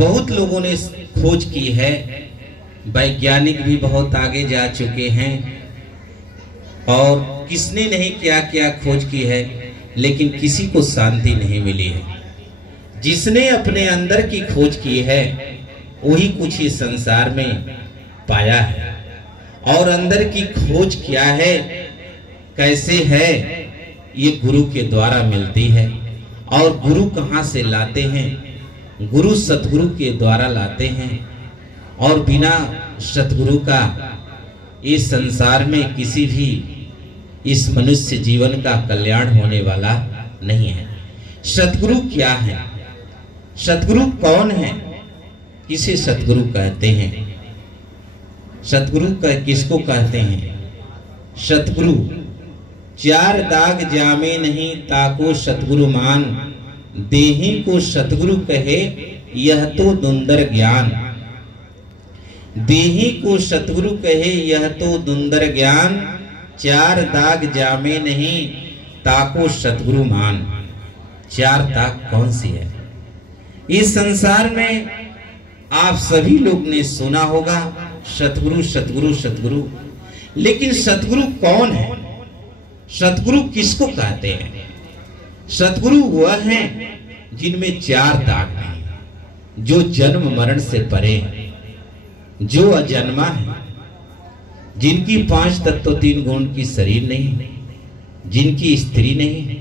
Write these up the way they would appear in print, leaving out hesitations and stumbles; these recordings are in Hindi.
बहुत लोगों ने खोज की है, वैज्ञानिक भी बहुत आगे जा चुके हैं और किसने नहीं क्या क्या खोज की है, लेकिन किसी को शांति नहीं मिली है। जिसने अपने अंदर की खोज की है वही कुछ इस संसार में पाया है। और अंदर की खोज क्या है, कैसे है, ये गुरु के द्वारा मिलती है। और गुरु कहाँ से लाते हैं? गुरु सतगुरु के द्वारा लाते हैं। और बिना सतगुरु का इस संसार में किसी भी इस मनुष्य जीवन का कल्याण होने वाला नहीं है। सतगुरु क्या है? सतगुरु कौन है? किसे सतगुरु कहते हैं? सतगुरु किसको कहते हैं? सतगुरु चार दाग जामे नहीं ताको सतगुरु मान, देही को सतगुरु कहे यह तो दुंदर ज्ञान। देही को सतगुरु कहे यह तो दुंदर ज्ञान, चार दाग जामे नहीं ताको सतगुरु मान। चार दाग कौन सी है? इस संसार में आप सभी लोग ने सुना होगा सतगुरु सतगुरु सतगुरु, लेकिन सतगुरु कौन है? सतगुरु किसको कहते हैं? सतगुरु वह है जिनमें चार दाग नहीं, जो जन्म मरण से परे है, जो अजन्मा है, जिनकी 5 तत्व 3 गुण की शरीर नहीं, जिनकी स्त्री नहीं है,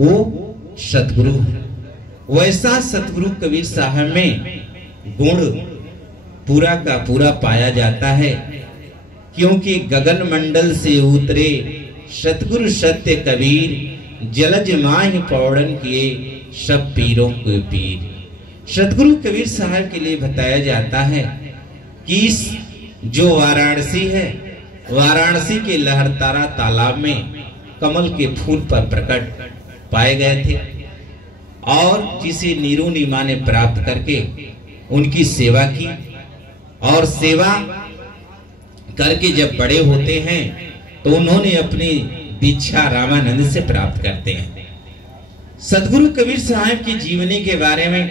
वो सतगुरु है। वैसा सतगुरु कबीर साहब में गुण पूरा का पूरा पाया जाता है, क्योंकि गगन मंडल से उतरे सतगुरु सत्य कबीर, जलज माहि पौड़न किए सब पीरों के पीर। सतगुरु कबीर साहब के लिए बताया जाता है कि इस जो वाराणसी है, वाराणसी के लहरतारा तालाब में कमल के फूल पर प्रकट पाए गए थे और जिसे नीरू नीमा ने प्राप्त करके उनकी सेवा की। और सेवा करके जब बड़े होते हैं तो उन्होंने अपनी दीक्षा रामानंद से प्राप्त करते हैं। सतगुरु कबीर साहब की जीवनी के बारे में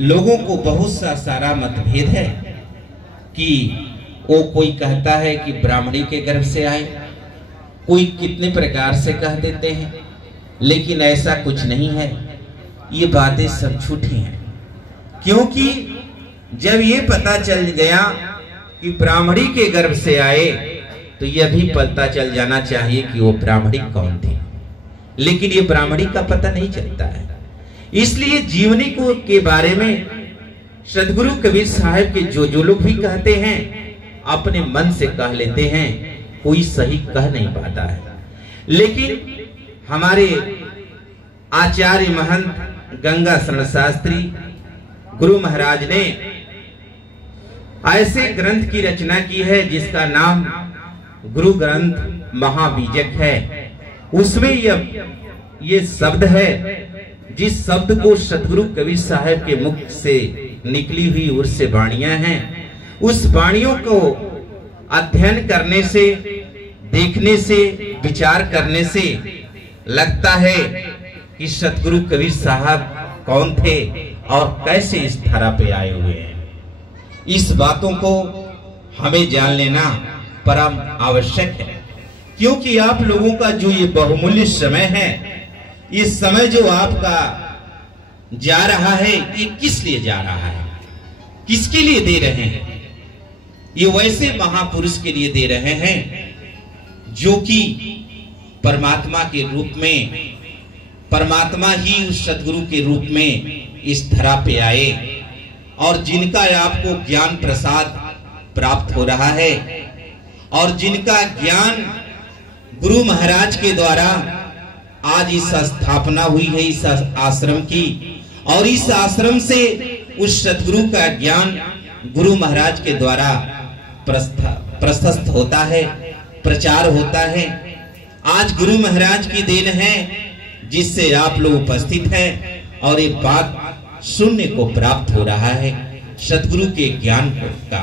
लोगों को बहुत सा सारा मतभेद है कि वो कोई कहता है कि ब्राह्मणी के गर्भ से आए, कोई कितने प्रकार से कह देते हैं, लेकिन ऐसा कुछ नहीं है। ये बातें सब झूठी हैं, क्योंकि जब ये पता चल गया कि ब्राह्मणी के गर्भ से आए तो यह भी पता चल जाना चाहिए कि वो ब्राह्मणी कौन थी, लेकिन ये ब्राह्मणी का पता नहीं चलता है। इसलिए जीवनी को के बारे में सतगुरु कबीर साहब के जो लोग भी कहते हैं अपने मन से कह लेते हैं, कोई सही कह नहीं पाता है। लेकिन हमारे आचार्य महंत गंगा शरण शास्त्री गुरु महाराज ने ऐसे ग्रंथ की रचना की है जिसका नाम गुरु ग्रंथ महाबीजक है। उसमें ये शब्द है, जिस शब्द को सतगुरु कबीर साहब के मुख से निकली हुई उर्से वाणियां हैं, उस वाणियों को अध्ययन करने से, देखने से, विचार करने से लगता है कि सतगुरु कबीर साहब कौन थे और कैसे इस धरा पे आए हुए हैं। इस बातों को हमें जान लेना परम आवश्यक है, क्योंकि आप लोगों का जो ये बहुमूल्य समय है, इस समय जो आपका जा रहा है, ये किस लिए जा रहा है, किसके लिए दे रहे हैं? ये वैसे महापुरुष के लिए दे रहे हैं जो कि परमात्मा के रूप में, परमात्मा ही उस सदगुरु के रूप में इस धरा पे आए और जिनका आपको ज्ञान प्रसाद प्राप्त हो रहा है और जिनका ज्ञान गुरु महाराज के द्वारा आज इस स्थापना हुई है, इस आश्रम की, और इस आश्रम से उस सदगुरु का ज्ञान गुरु महाराज के द्वारा प्रशस्त होता है, प्रचार होता है। आज गुरु महाराज की देन है जिससे आप लोग उपस्थित हैं और ये बात सुनने को प्राप्त हो रहा है सतगुरु के ज्ञान का।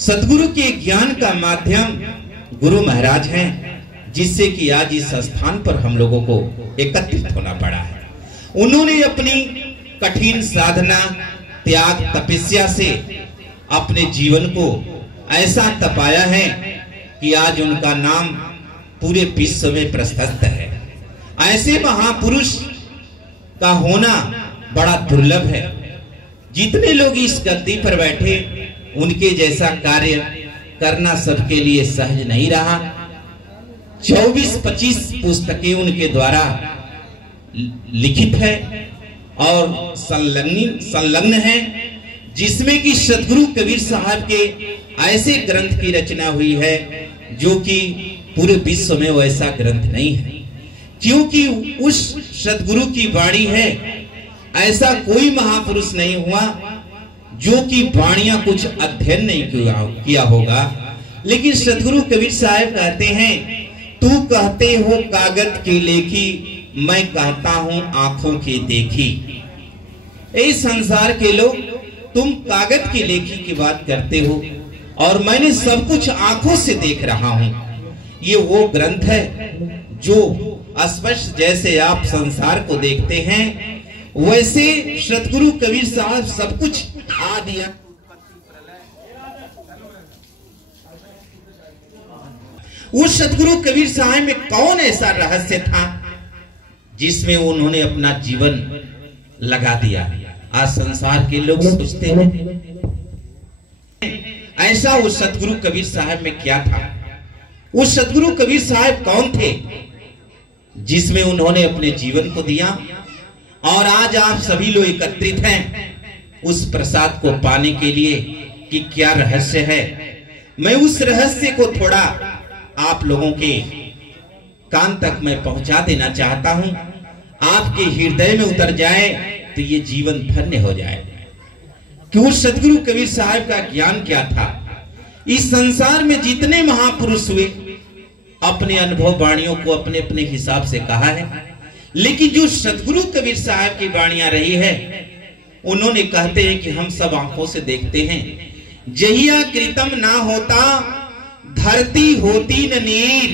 सतगुरु के ज्ञान का माध्यम गुरु महाराज हैं, जिससे कि आज इस स्थान पर हम लोगों को एकत्रित होना पड़ा है। उन्होंने अपनी कठिन साधना, त्याग तपस्या से अपने जीवन को ऐसा तपाया है कि आज उनका नाम पूरे विश्व में प्रशस्त है। ऐसे महापुरुष का होना बड़ा दुर्लभ है। जितने लोग इस गद्दी पर बैठे, उनके जैसा कार्य करना सबके लिए सहज नहीं रहा। 24-25 पुस्तकें उनके द्वारा लिखित है और संलग्न है, जिसमें कि सतगुरु कबीर साहब के ऐसे ग्रंथ की रचना हुई है जो कि पूरे विश्व में वैसा ग्रंथ नहीं है, क्योंकि उस सतगुरु की वाणी है। ऐसा कोई महापुरुष नहीं हुआ जो कि वाणियां कुछ अध्ययन नहीं किया होगा। लेकिन सतगुरु कबीर साहब कहते हैं, तू कहते हो कागज की लेखी, मैं कहता हूं आंखों की देखी। इस संसार के लोग तुम कागज की लेखी की बात करते हो और मैंने सब कुछ आंखों से देख रहा हूं। ये वो ग्रंथ है जो स्पष्ट जैसे आप संसार को देखते हैं, वैसे सतगुरु कबीर साहब सब कुछ आ दिया। उस सतगुरु कबीर साहब में कौन ऐसा रहस्य था जिसमें उन्होंने अपना जीवन लगा दिया? आज संसार के लोग सोचते हैं ऐसा उस सतगुरु कबीर साहब में क्या था? उस सतगुरु कबीर साहब कौन थे जिसमें उन्होंने अपने जीवन को दिया? और आज आप सभी लोग एकत्रित हैं उस प्रसाद को पाने के लिए कि क्या रहस्य है। मैं उस रहस्य को थोड़ा आप लोगों के कान तक मैं पहुंचा देना चाहता हूं, आपके हृदय में उतर जाए तो ये जीवन धन्य हो जाए कि उस सतगुरु कबीर साहब का ज्ञान क्या था। इस संसार में जितने महापुरुष हुए अपने अनुभव वाणियों को अपने अपने हिसाब से कहा है, लेकिन जो सतगुरु कबीर साहब की वाणियां रही है, उन्होंने कहते हैं कि हम सब आंखों से देखते हैं। जहिया कृतम ना होता धरती होती न नीर,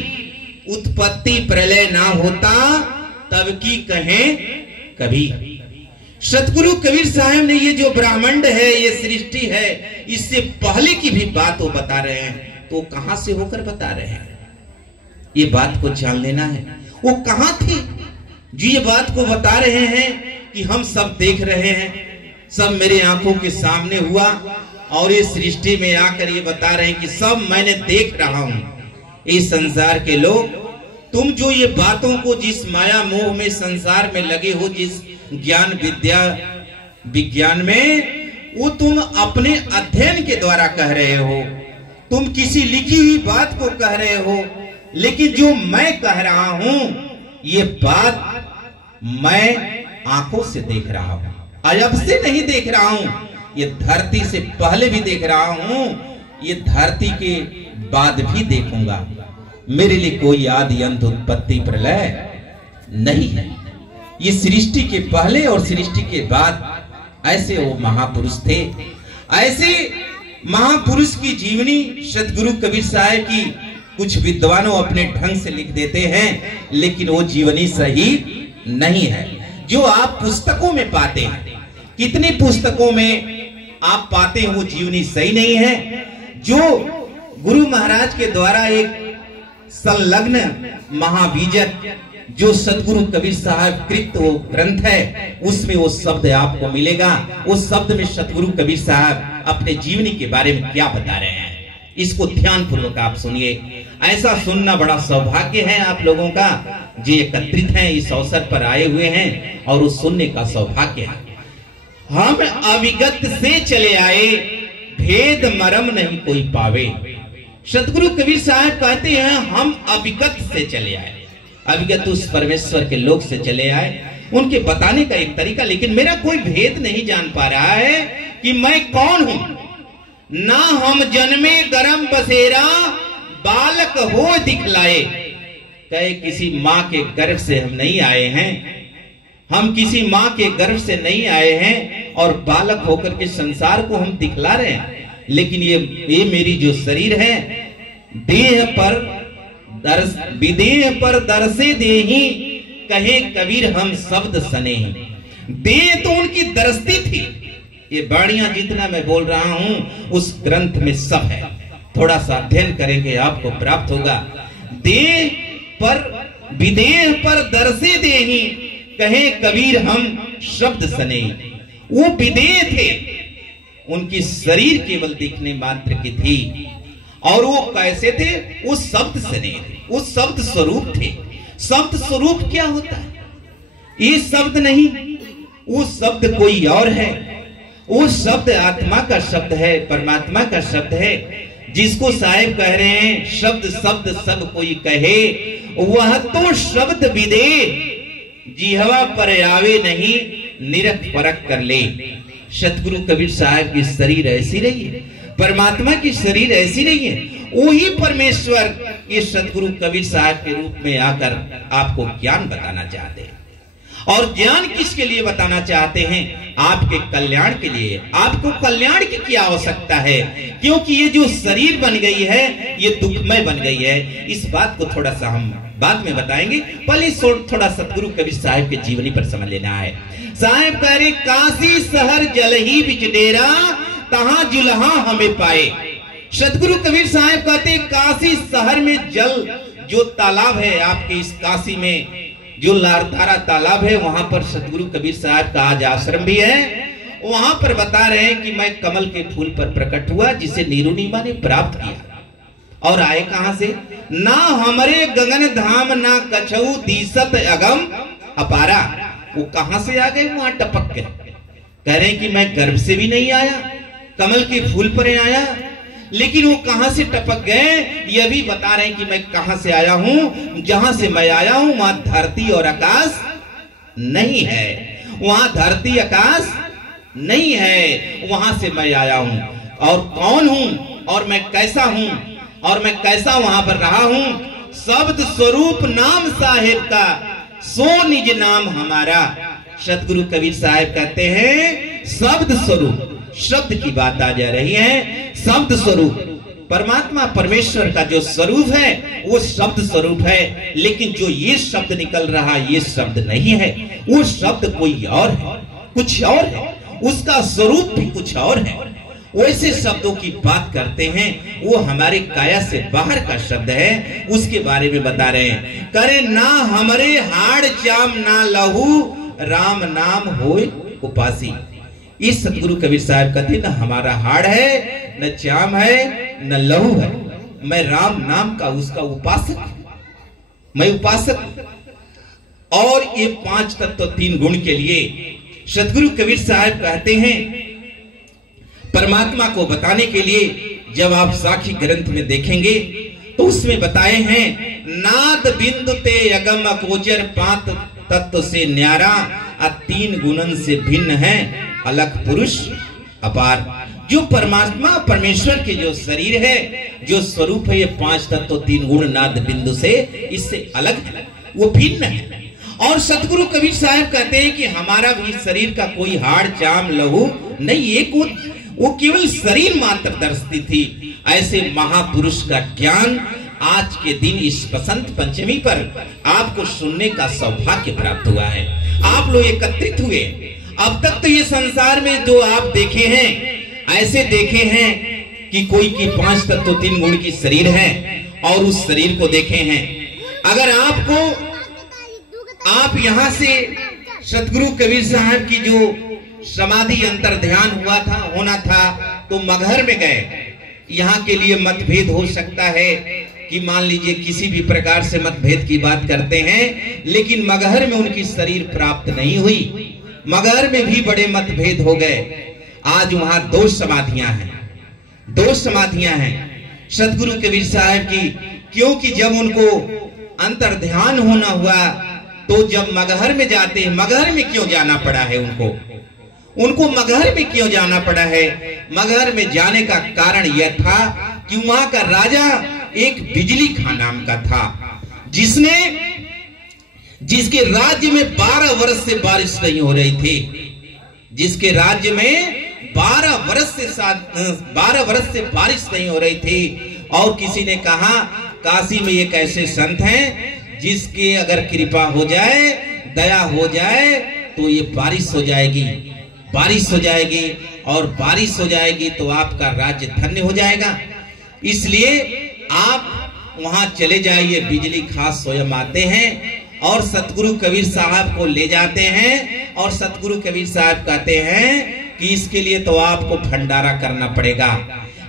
उत्पत्ति प्रलय ना होता तब की कहें कभी। सतगुरु कबीर साहब ने ये जो ब्रह्मांड है, ये सृष्टि है, इससे पहले की भी बात वो बता रहे हैं। तो कहां से होकर बता रहे हैं? ये बात को जान लेना है। वो कहां थे जो ये बात को बता रहे हैं कि हम सब देख रहे हैं, सब मेरे आंखों के सामने हुआ और इस सृष्टि में आकर ये बता रहे हैं कि सब मैंने देख रहा हूं। इस संसार के लोग, तुम जो ये बातों को जिस माया मोह में संसार में लगे हो, जिस ज्ञान विद्या विज्ञान में, वो तुम अपने अध्ययन के द्वारा कह रहे हो, तुम किसी लिखी हुई बात को कह रहे हो। लेकिन जो मैं कह रहा हूं, ये बात मैं आंखों से देख रहा हूं, अजब से नहीं देख रहा हूं, ये धरती से पहले भी देख रहा हूं, ये धरती के बाद भी देखूंगा। मेरे लिए कोई आदि अंत उत्पत्ति प्रलय नहीं है। ये सृष्टि के पहले और सृष्टि के बाद ऐसे वो महापुरुष थे। ऐसे महापुरुष की जीवनी सतगुरु कबीर साहब की कुछ विद्वानों अपने ढंग से लिख देते हैं, लेकिन वो जीवनी सही नहीं है जो आप पुस्तकों में पाते हैं। कितनी पुस्तकों में आप पाते हैं वो जीवनी सही नहीं है। जो गुरु महाराज के द्वारा एक संलग्न महाबीजक जो सतगुरु कबीर साहब कृत वो ग्रंथ है, उसमें वो शब्द आपको मिलेगा। उस शब्द में सतगुरु कबीर साहब अपने जीवनी के बारे में क्या बता रहे हैं, इसको ध्यान पूर्वक आप सुनिए। ऐसा सुनना बड़ा सौभाग्य है आप लोगों का जो एकत्रित हैं, इस अवसर पर आए हुए हैं, और उस सुनने का सौभाग्य है। हम अविगत से चले आए, भेद मरम नहीं कोई पावे। सतगुरु कबीर साहब कहते हैं हम अविगत से चले आए। अविगत उस परमेश्वर के लोक से चले आए, उनके बताने का एक तरीका। लेकिन मेरा कोई भेद नहीं जान पा रहा है कि मैं कौन हूं। ना हम जन्मे गरम बसेरा, बालक हो दिखलाए। कहे किसी माँ के गर्भ से हम नहीं आए हैं, हम किसी माँ के गर्भ से नहीं आए हैं और बालक होकर के संसार को हम दिखला रहे हैं। लेकिन ये मेरी जो शरीर है, देह पर दर्श विदेह पर दर्शे देही, कहे कबीर हम शब्द सने। देह तो उनकी दरसती थी, ये वाणियां जितना मैं बोल रहा हूं उस ग्रंथ में सब है। थोड़ा सा अध्ययन करेंगे आपको प्राप्त होगा। देह पर विदेह पर दरसे देही, कहे कबीर हम शब्द सने। वो विदेह थे, उनकी शरीर केवल दिखने मात्र की थी। और वो कैसे थे? वो शब्द सने थे, वो शब्द स्वरूप थे। शब्द स्वरूप क्या होता है? ये शब्द नहीं, वो शब्द कोई और है। वो शब्द आत्मा का शब्द है, परमात्मा का शब्द है। जिसको साहिब कह रहे हैं शब्द शब्द सब कोई कहे, वह तो शब्द विदेह जिहवा पर आवे नहीं, निरख परख कर ले। सतगुरु कबीर साहब की शरीर ऐसी नहीं है, परमात्मा की शरीर ऐसी नहीं है। वही परमेश्वर ये सतगुरु कबीर साहब के रूप में आकर आपको ज्ञान बताना चाहते हैं। और ज्ञान किसके लिए बताना चाहते हैं? आपके कल्याण के लिए। आपको कल्याण की क्या आवश्यकता है? क्योंकि ये जो शरीर बन गई है ये दुखमय बन गई है। इस बात को थोड़ा सा हम बाद में बताएंगे, पहले थोड़ा सतगुरु कबीर साहब के जीवनी पर समझ लेना है। साहब कह रहे काशी शहर जल ही बिच डेरा, तहां जुल्हा हमें पाए। सतगुरु कबीर साहब कहते काशी शहर में जल जो तालाब है, आपके इस काशी में जो लारधारा तालाब है, वहां पर सतगुरु कबीर साहब का आज आश्रम भी है। वहां पर बता रहे हैं कि मैं कमल के फूल पर प्रकट हुआ, जिसे नीरुणिमा ने प्राप्त किया। और आए कहां से? ना हमरे गगन धाम ना कछऊ दीसत अगम अपारा। वो कहां से आ गए? वहां टपक गए। कह रहे हैं कि मैं गर्भ से भी नहीं आया, कमल के फूल पर आया, लेकिन वो कहां से टपक गए ये भी बता रहे हैं कि मैं कहां से आया हूं। जहां से मैं आया हूं वहां धरती और आकाश नहीं है, वहां धरती आकाश नहीं है, वहां से मैं आया हूं। और कौन हूं और मैं कैसा हूं और मैं कैसा वहां पर रहा हूं? शब्द स्वरूप नाम साहेब का, सो निज नाम हमारा। सतगुरु कबीर साहब कहते हैं शब्द स्वरूप, शब्द की बात आ जा रही है। शब्द स्वरूप परमात्मा परमेश्वर का जो स्वरूप है वो शब्द स्वरूप है, लेकिन जो ये शब्द निकल रहा ये शब्द नहीं है। वो शब्द कोई और है, कुछ और है, उसका स्वरूप भी कुछ और है। वैसे शब्दों की बात करते हैं, वो हमारे काया से बाहर का शब्द है, उसके बारे में बता रहे हैं। करे ना हमरे हाड़ चाम ना लहू, राम नाम होय उपासी। इस सतगुरु कबीर साहब कहते न हमारा हाड़ है, न चाम है, न लहू है, मैं राम नाम का उसका उपासक, मैं उपासक। और ये 5 तत्व 3 गुण के लिए सतगुरु कबीर साहब कहते हैं परमात्मा को बताने के लिए, जब आप साखी ग्रंथ में देखेंगे तो उसमें बताए हैं नाद बिंदु ते अगम अकोचर 5 तत्व से न्यारा, 3 गुणन से भिन्न है, अलग पुरुष अपार। जो परमात्मा परमेश्वर के जो शरीर है, जो स्वरूप है, ये 5 तत्व 3 गुण नाद बिंदु से इससे अलग है, वो भिन्न है। और सतगुरु कबीर साहब कहते हैं कि हमारा भी शरीर का कोई हाड़ चाम लहू नहीं, एक वो केवल शरीर मात्र दर्शती थी। ऐसे महापुरुष का ज्ञान आज के दिन इस बसंत पंचमी पर आपको सुनने का सौभाग्य प्राप्त हुआ है। आप लोग एकत्रित हुए। अब तक तो ये संसार में जो आप देखे हैं, ऐसे देखे हैं कि कोई की 5 तत्व 3 गुण की शरीर है और उस शरीर को देखे हैं। अगर आप यहां से सतगुरु कबीर साहब की जो समाधि अंतर ध्यान होना था तो मगहर में गए। यहाँ के लिए मतभेद हो सकता है कि मान लीजिए किसी भी प्रकार से मतभेद की बात करते हैं, लेकिन मगहर में उनकी शरीर प्राप्त नहीं हुई। मगहर में भी बड़े मतभेद हो गए। आज वहां 2 समाधियां हैं, 2 समाधियां हैं सतगुरु कबीर साहब की। क्योंकि जब उनको अंतर ध्यान होना हुआ तो जब मगहर में जाते हैं, मगहर में क्यों जाना पड़ा है उनको मगहर में क्यों जाना पड़ा है? मगहर में जाने का कारण यह था कि वहां का राजा एक बिजली खां नाम का था, जिसके राज्य में 12 वर्ष से बारिश नहीं हो रही थी, जिसके राज्य में 12 वर्ष से बारिश नहीं हो रही थी। और किसी ने कहा काशी में एक ऐसे संत हैं जिसके अगर कृपा हो जाए, दया हो जाए तो ये बारिश हो जाएगी। बारिश हो जाएगी, और बारिश हो जाएगी तो आपका राज्य धन्य हो जाएगा। इसलिए आप वहां चले जाइए। बिजली खास स्वयं आते हैं और सतगुरु कबीर साहब को ले जाते हैं, और सतगुरु कबीर साहब कहते हैं कि इसके लिए तो आपको भंडारा करना पड़ेगा।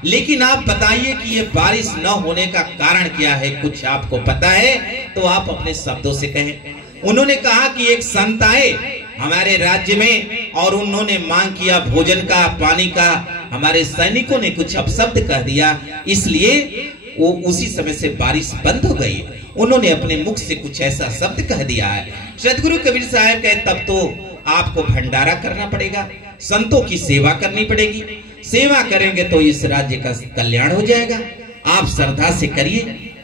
लेकिन आप बताइए कि ये बारिश न होने का कारण क्या है? कुछ आपको पता है तो आप अपने शब्दों से कहें। उन्होंने कहा कि एक संत आए हमारे राज्य में और उन्होंने मांग किया भोजन का, पानी का। हमारे सैनिकों ने कुछ अपशब्द कह दिया, इसलिए वो उसी समय से बारिश बंद हो गई। उन्होंने अपने मुख से कुछ ऐसा शब्द कह दिया है। सतगुरु कबीर साहब कहे तब तो आपको भंडारा करना पड़ेगा, संतों की सेवा करनी पड़ेगी। सेवा करेंगे तो इस राज्य का कल्याण हो जाएगा। आप श्रद्धा से करिए।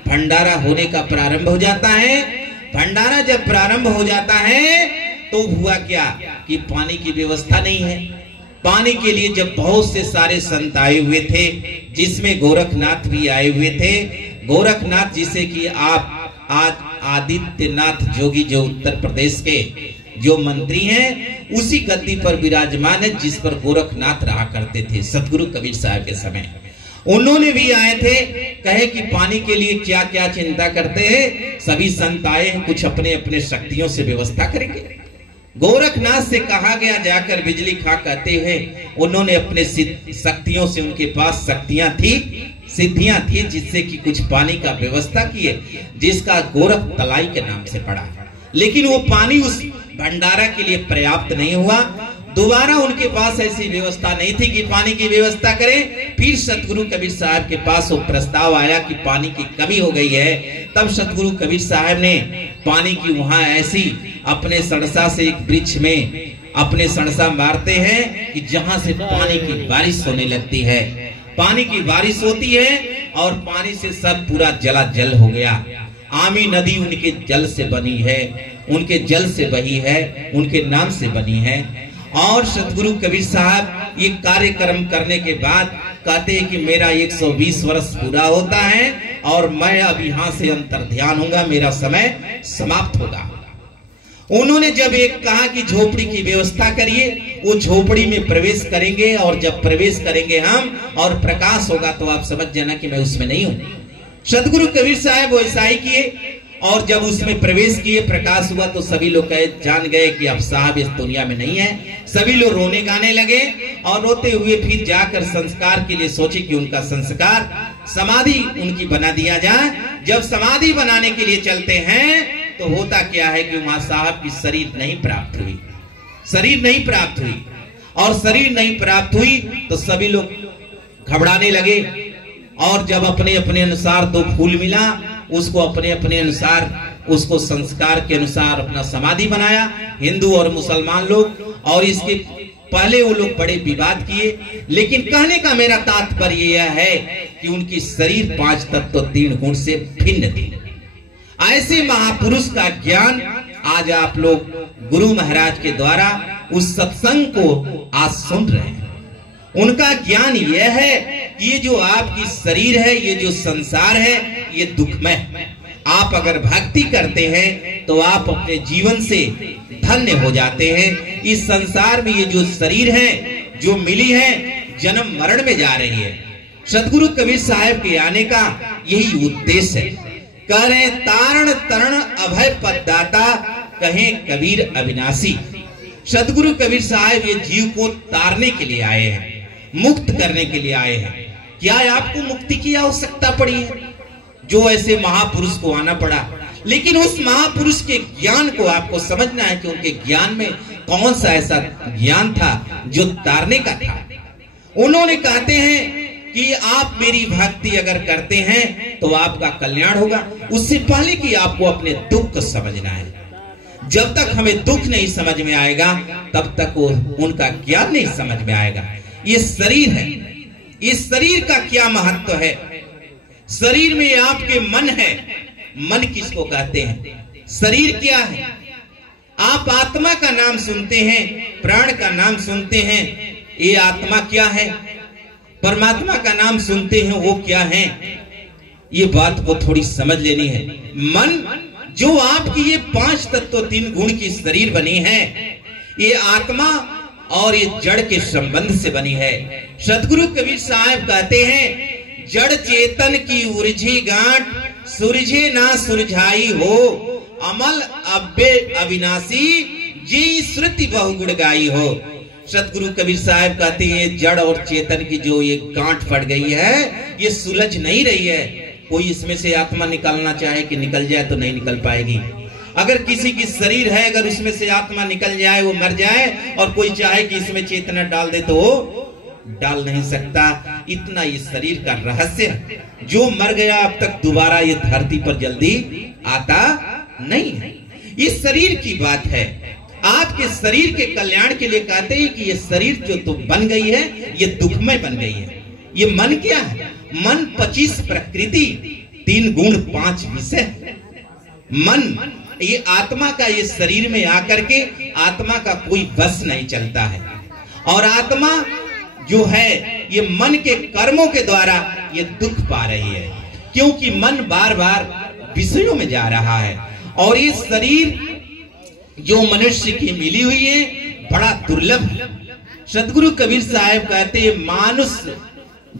भंडारा होने का प्रारंभ हो जाता है। भंडारा जब प्रारंभ हो जाता है तो हुआ क्या कि पानी की व्यवस्था नहीं है। पानी के लिए जब बहुत से सारे संत आए हुए थे, जिसमें गोरखनाथ भी आए हुए थे। गोरखनाथ जिसे कि आप आज आदित्यनाथ जोगी जो उत्तर प्रदेश के जो मंत्री हैं, उसी गद्दी पर विराजमान है जिस पर गोरखनाथ रहा करते थे सतगुरु कबीर साहब के समय। उन्होंने भी आए थे, कहे कि पानी के लिए क्या क्या चिंता करते हैं। सभी संत आए हैं, कुछ अपने अपने शक्तियों से व्यवस्था करेंगे। गोरखनाथ से कहा गया जाकर बिजली खा कहते हैं उन्होंने अपने शक्तियों से, उनके पास शक्तियां थी, सिद्धियां थी, जिससे कि कुछ पानी का व्यवस्था किए, जिसका गोरख तलाई के नाम से पड़ा। लेकिन वो पानी उस भंडारा के लिए पर्याप्त नहीं हुआ। दोबारा उनके पास ऐसी व्यवस्था नहीं थी कि पानी की व्यवस्था करें। फिर सतगुरु कबीर साहब के पास वो प्रस्ताव आया कि पानी की कमी हो गई है। तब सतगुरु कबीर साहब ने पानी की वहां ऐसी अपने सड़सा से एक वृक्ष में अपने सड़सा मारते हैं कि जहां से पानी की बारिश होने लगती है। पानी की बारिश होती है और पानी से सब पूरा जलाजल हो गया। आमी नदी उनके जल से बनी है, उनके जल से बही है, उनके नाम से बनी है। और सतगुरु कबीर साहब ये कार्यक्रम करने के बाद कहते हैं कि मेरा 120 वर्ष पूरा होता है और मैं अब यहाँ से अंतर्ध्यान होगा, मेरा समय समाप्त होगा। उन्होंने जब एक कहा कि झोपड़ी की व्यवस्था करिए, वो झोपड़ी में प्रवेश करेंगे और जब प्रवेश करेंगे हम और प्रकाश होगा तो आप समझ जाना कि मैं उसमें नहीं हूं। सतगुरु कबीर साहब वैसा ही किए और जब उसमें प्रवेश किए, प्रकाश हुआ तो सभी लोग जान गए कि अब साहब इस दुनिया में नहीं है। सभी लोग रोने गाने लगे और रोते हुए फिर जाकर संस्कार के लिए सोचे कि उनका संस्कार समाधि उनकी बना दिया जाए। जब समाधि बनाने के लिए चलते हैं तो होता क्या है कि वहां साहब की शरीर नहीं प्राप्त हुई, शरीर नहीं प्राप्त हुई। और शरीर नहीं प्राप्त हुई तो सभी लोग घबराने लगे। और जब अपने अपने अनुसार दो फूल मिला, उसको अपने अपने अनुसार उसको संस्कार के अनुसार अपना समाधि बनाया हिंदू और मुसलमान लोग। और इसके पहले वो लोग बड़े विवाद किए। लेकिन कहने का मेरा तात्पर्य यह है कि उनकी शरीर 5 तत्व 3 गुण से भिन्न थी। ऐसे महापुरुष का ज्ञान आज आप लोग गुरु महाराज के द्वारा उस सत्संग को आज सुन रहे हैं। उनका ज्ञान यह है कि ये जो आपकी शरीर है, ये जो संसार है, ये दुखमय है। आप अगर भक्ति करते हैं तो आप अपने जीवन से धन्य हो जाते हैं। इस संसार में ये जो शरीर है जो मिली है, जन्म मरण में जा रही है। सतगुरु कबीर साहब के आने का यही उद्देश्य है। कह रहे तारण तरण अभय पददाता, कहें कबीर अविनाशी। सतगुरु कबीर साहब ये जीव को तारने के लिए आए हैं, मुक्त करने के लिए आए हैं। क्या आपको मुक्ति की आवश्यकता पड़ी है? जो ऐसे महापुरुष को आना पड़ा। लेकिन उस महापुरुष के ज्ञान को आपको समझना है कि उनके ज्ञान में कौन सा ऐसा ज्ञान था जो तारने का था। उन्होंने कहते हैं कि आप मेरी भक्ति अगर करते हैं तो आपका कल्याण होगा। उससे पहले कि आपको अपने दुख को समझना है। जब तक हमें दुख नहीं समझ में आएगा तब तक उनका ज्ञान नहीं समझ में आएगा। ये शरीर है, इस शरीर का क्या महत्व है? शरीर में आपके मन है। मन किसको कहते हैं? शरीर क्या है? आप आत्मा का नाम सुनते हैं, प्राण का नाम सुनते हैं। ये आत्मा क्या है? परमात्मा का नाम सुनते हैं, वो क्या है? ये बात को थोड़ी समझ लेनी है। मन जो आपकी ये 5 तत्व 3 गुण की शरीर बनी है, ये आत्मा और ये जड़ के संबंध से बनी है। सतगुरु कबीर साहब कहते हैं, जड़ चेतन की उर्जी गांठ सुरझे ना सुरझाई हो, अमल अव्य अविनाशी जी श्रुति बहुगुण गाई हो। सतगुरु कबीर साहब कहते हैं, जड़ और चेतन की जो ये गांठ पड़ गई है, ये सुलझ नहीं रही है। कोई इसमें से आत्मा निकालना चाहे कि निकल जाए तो नहीं निकल पाएगी। अगर किसी की शरीर है, अगर उसमें से आत्मा निकल जाए, वो मर जाए, और कोई चाहे कि इसमें चेतना डाल दे तो वो डाल नहीं सकता। इतना ये शरीर का रहस्य है। जो मर गया अब तक दोबारा ये धरती पर जल्दी आता नहीं है। इस शरीर की बात है। आपके शरीर के कल्याण के लिए कहते हैं कि ये शरीर जो तो बन गई है, ये दुखमय बन गई है। ये मन क्या है? मन 25 प्रकृति, 3 गुण, 5 विषय। मन ये आत्मा का ये शरीर में आकर के आत्मा का कोई बस नहीं चलता है। और आत्मा जो है ये मन के कर्मों के द्वारा ये दुख पा रही है, क्योंकि मन बार बार विषयों में जा रहा है। और ये शरीर जो मनुष्य की मिली हुई है बड़ा दुर्लभ है। सतगुरु कबीर साहब कहते हैं, मानुष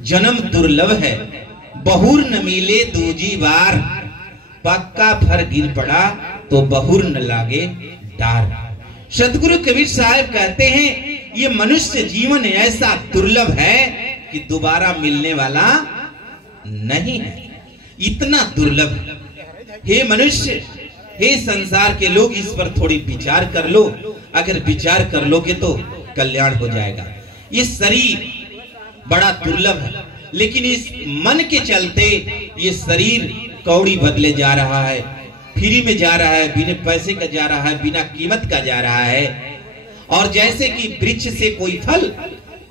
जन्म दुर्लभ है, बहुर न मिले दूजी बार, पक्का फर गिर पड़ा तो बहुर न लागे डार। सतगुरु कबीर साहब कहते हैं, ये मनुष्य जीवन ऐसा दुर्लभ है कि दोबारा मिलने वाला नहीं है। इतना दुर्लभ है। हे मनुष्य, हे संसार के लोग, इस पर थोड़ी विचार कर लो। अगर विचार कर लोगे तो कल्याण हो जाएगा। ये शरीर बड़ा दुर्लभ है, लेकिन इस मन के चलते ये शरीर कौड़ी बदले जा रहा है, फ्री में जा रहा है, बिना पैसे का जा रहा है, बिना कीमत का जा रहा है। और जैसे कि वृक्ष से कोई फल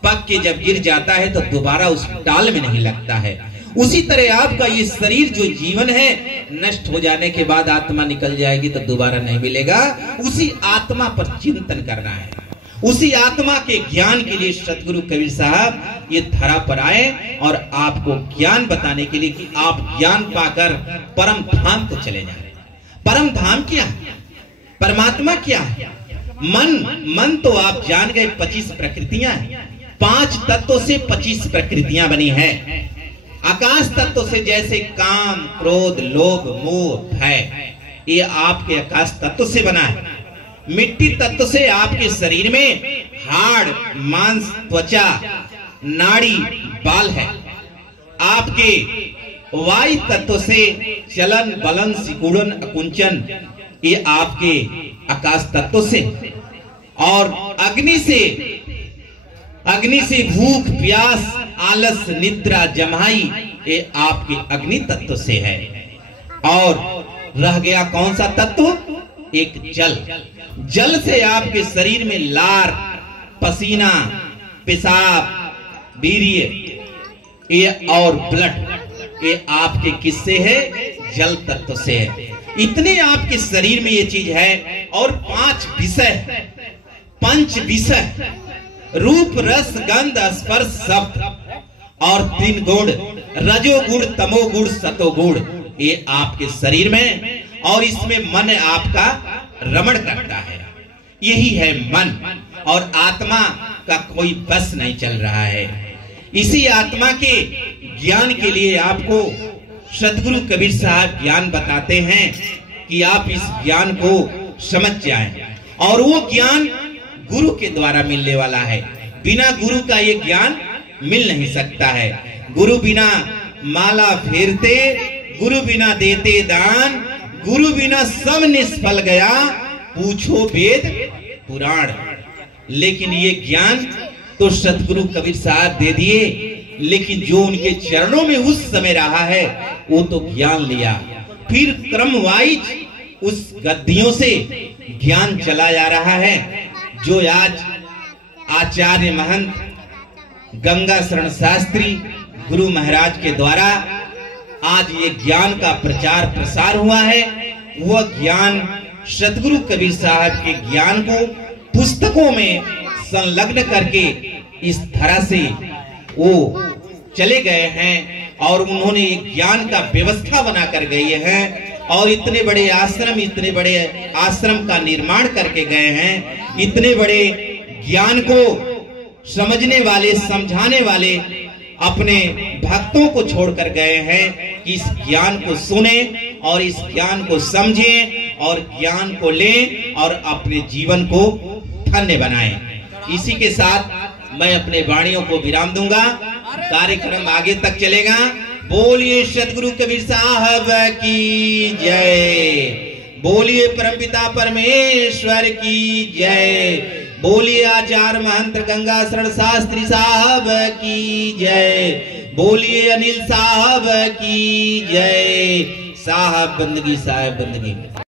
पक के जब गिर जाता है तो दोबारा उस डाल में नहीं लगता है, उसी तरह आपका ये शरीर जो जीवन है, नष्ट हो जाने के बाद आत्मा निकल जाएगी तो दोबारा नहीं मिलेगा। उसी आत्मा पर चिंतन करना है। उसी आत्मा के ज्ञान के लिए सतगुरु कबीर साहब ये धरा पर आए और आपको ज्ञान बताने के लिए कि आप ज्ञान पाकर परम धाम को चले जाए। परम धाम क्या है? परमात्मा क्या है? मन तो आप जान गए 25 प्रकृतियां हैं। 5 तत्वों से 25 प्रकृतियां बनी है। आकाश तत्व से जैसे काम, क्रोध, लोभ, मोह, भय, ये आपके आकाश तत्व से बना है। मिट्टी तत्व से आपके शरीर में हाड़, मांस, त्वचा, नाड़ी, बाल है। आपके वायु तत्व से चलन, बलन, सिकुड़न, अकुंचन, ये आपके आकाश तत्व से। और अग्नि से भूख, प्यास, आलस, निद्रा, जमाई, ये आपके अग्नि तत्व से है। और रह गया कौन सा तत्व? एक जल से आपके शरीर में लार, पसीना, पेशाब, वीर्य ये और ब्लड, ये आपके किससे है? जल तत्व से है। इतने आपके शरीर में ये चीज है। और 5 विषय, 5 विषय, रूप, रस, गंध, स्पर्श, शब्द, और 3 गुण, रजोगुण, तमोगुण, सतोगुण, ये आपके शरीर में। और इसमें मन आपका रमण करता है। यही है मन। और आत्मा का कोई बस नहीं चल रहा है। इसी आत्मा के ज्ञान के लिए आपको सतगुरु कबीर साहब ज्ञान बताते हैं कि आप इस ज्ञान को समझ जाएं। और वो ज्ञान गुरु के द्वारा मिलने वाला है। बिना गुरु का ये ज्ञान मिल नहीं सकता है। गुरु बिना माला फेरते, गुरु बिना देते दान, गुरु बिना सब निष्फल गया, पूछो वेद पुराण। लेकिन ये ज्ञान तो सतगुरु कबीर साहब दे दिए, लेकिन जो उनके चरणों में उस समय रहा है वो तो ज्ञान लिया। फिर क्रम वाइज उस गद्दियों से ज्ञान चला जा रहा है। जो आज आचार्य महंत गंगा शरण शास्त्री गुरु महाराज के द्वारा आज ये ज्ञान का प्रचार प्रसार हुआ है, वह ज्ञान सतगुरु कबीर साहब के ज्ञान को पुस्तकों में संलग्न करके इस तरह से वो चले गए हैं। और उन्होंने एक ज्ञान का व्यवस्था बना कर गए हैं। और इतने बड़े आश्रम का निर्माण करके गए हैं। इतने बड़े ज्ञान को समझने वाले, समझाने वाले अपने भक्तों को छोड़कर गए हैं कि इस ज्ञान को सुने और इस ज्ञान को समझें और ज्ञान को लें और अपने जीवन को धन्य बनाएं। इसी के साथ मैं अपने वाणियों को विराम दूंगा। कार्यक्रम आगे तक चलेगा। बोलिए सदगुरु कबीर साहब की जय, बोलिए परमपिता परमेश्वर की जय, बोलिए आचार्य महंत गंगा शरण शास्त्री साहब की जय, बोलिए अनिल साहब की जय। साहब बंदगी, साहब बंदगी।